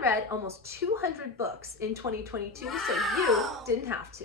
I read almost 200 books in 2022, so you didn't have to.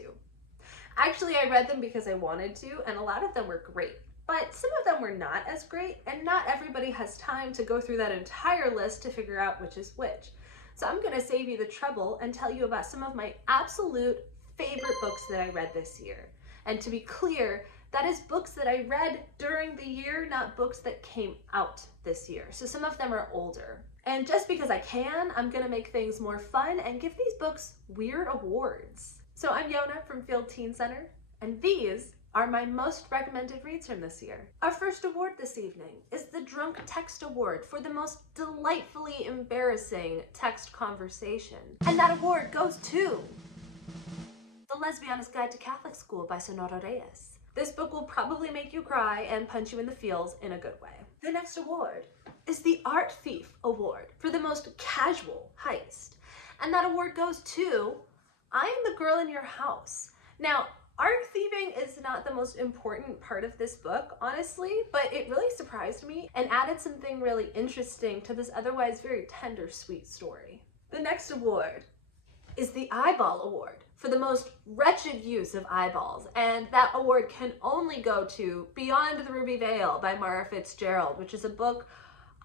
Actually, I read them because I wanted to, and a lot of them were great. But some of them were not as great, and not everybody has time to go through that entire list to figure out which is which. So I'm gonna save you the trouble and tell you about some of my absolute favorite books that I read this year. And to be clear, that is books that I read during the year, not books that came out this year. So some of them are older. And just because I can, I'm gonna make things more fun and give these books weird awards. So I'm Yona from Field Teen Center, and these are my most recommended reads from this year. Our first award this evening is the Drunk Text Award for the most delightfully embarrassing text conversation. And that award goes to The Lesbiana's Guide to Catholic School by Sonora Reyes. This book will probably make you cry and punch you in the feels in a good way. The next award is the Art Thief Award for the most casual heist. And that award goes to I Am the Girl in Your House. Now, art thieving is not the most important part of this book, honestly, but it really surprised me and added something really interesting to this otherwise very tender, sweet story. The next award is the Eyeball Award for the most wretched use of eyeballs, and that award can only go to Beyond the Ruby Veil by Mara Fitzgerald, which is a book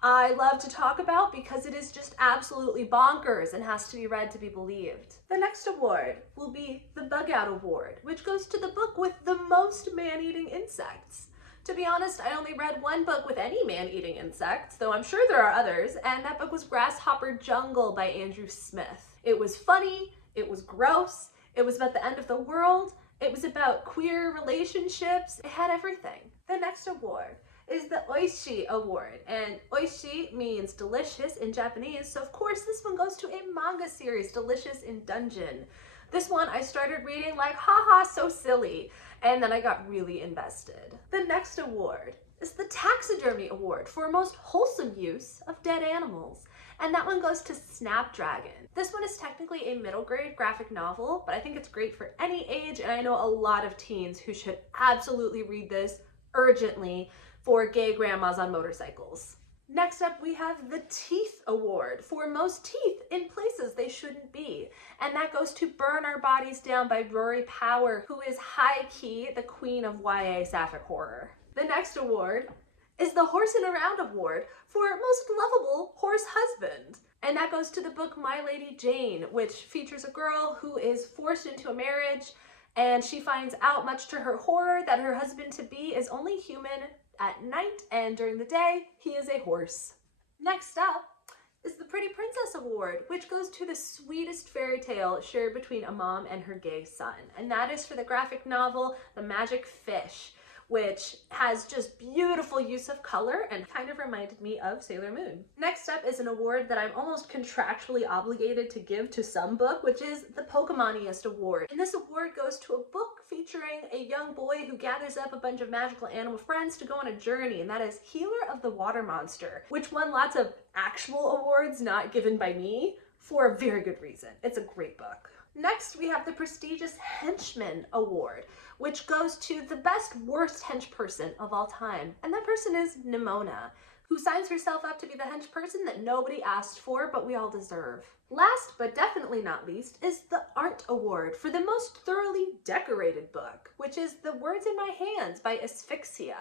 I love to talk about because it is just absolutely bonkers and has to be read to be believed. The next award will be the Bug Out Award, which goes to the book with the most man-eating insects. To be honest, I only read one book with any man-eating insects, though I'm sure there are others, and that book was Grasshopper Jungle by Andrew Smith. It was funny, it was gross, it was about the end of the world, it was about queer relationships, it had everything. The next award is the Oishi Award, and Oishi means delicious in Japanese, so of course this one goes to a manga series, Delicious in Dungeon. This one I started reading like, haha, so silly, and then I got really invested. The next award is the Taxidermy Award for most wholesome use of dead animals, and that one goes to Snapdragon. This one is technically a middle grade graphic novel, but I think it's great for any age, and I know a lot of teens who should absolutely read this urgently for gay grandmas on motorcycles. Next up, we have the Teeth Award for most teeth in places they shouldn't be. And that goes to Burn Our Bodies Down by Rory Power, who is high-key the queen of YA sapphic horror. The next award is the Horsin' Around Award for most lovable horse husband. And that goes to the book My Lady Jane, which features a girl who is forced into a marriage, and she finds out, much to her horror, that her husband-to-be is only human at night, and during the day, he is a horse. Next up is the Pretty Princess Award, which goes to the sweetest fairy tale shared between a mom and her gay son. And that is for the graphic novel, The Magic Fish, which has just beautiful use of color and kind of reminded me of Sailor Moon. Next up is an award that I'm almost contractually obligated to give to some book, which is the Pokemoniest Award. And this award goes to a book featuring a young boy who gathers up a bunch of magical animal friends to go on a journey, and that is Healer of the Water Monster, which won lots of actual awards not given by me for a very good reason. It's a great book. Next, we have the prestigious Henchman Award, which goes to the best worst henchperson of all time. And that person is Nimona, who signs herself up to be the henchperson that nobody asked for, but we all deserve. Last, but definitely not least, is the Art Award for the most thoroughly decorated book, which is The Words in My Hands by Asphyxia.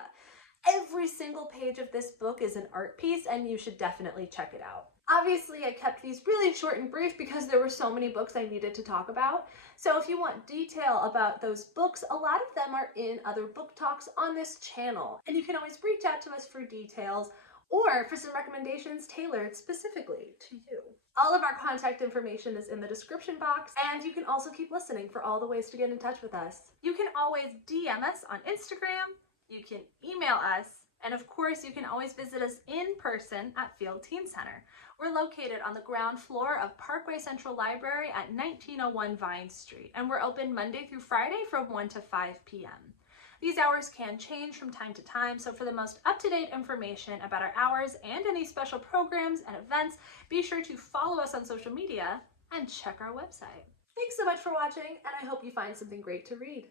Every single page of this book is an art piece, and you should definitely check it out. Obviously, I kept these really short and brief because there were so many books I needed to talk about. So if you want detail about those books, a lot of them are in other book talks on this channel. And you can always reach out to us for details or for some recommendations tailored specifically to you. All of our contact information is in the description box, and you can also keep listening for all the ways to get in touch with us. You can always DM us on Instagram, you can email us, and of course you can always visit us in person at Field Teen Center. We're located on the ground floor of Parkway Central Library at 1901 Vine Street, and we're open Monday through Friday from 1 to 5 p.m. These hours can change from time to time, so for the most up-to-date information about our hours and any special programs and events, be sure to follow us on social media and check our website. Thanks so much for watching, and I hope you find something great to read.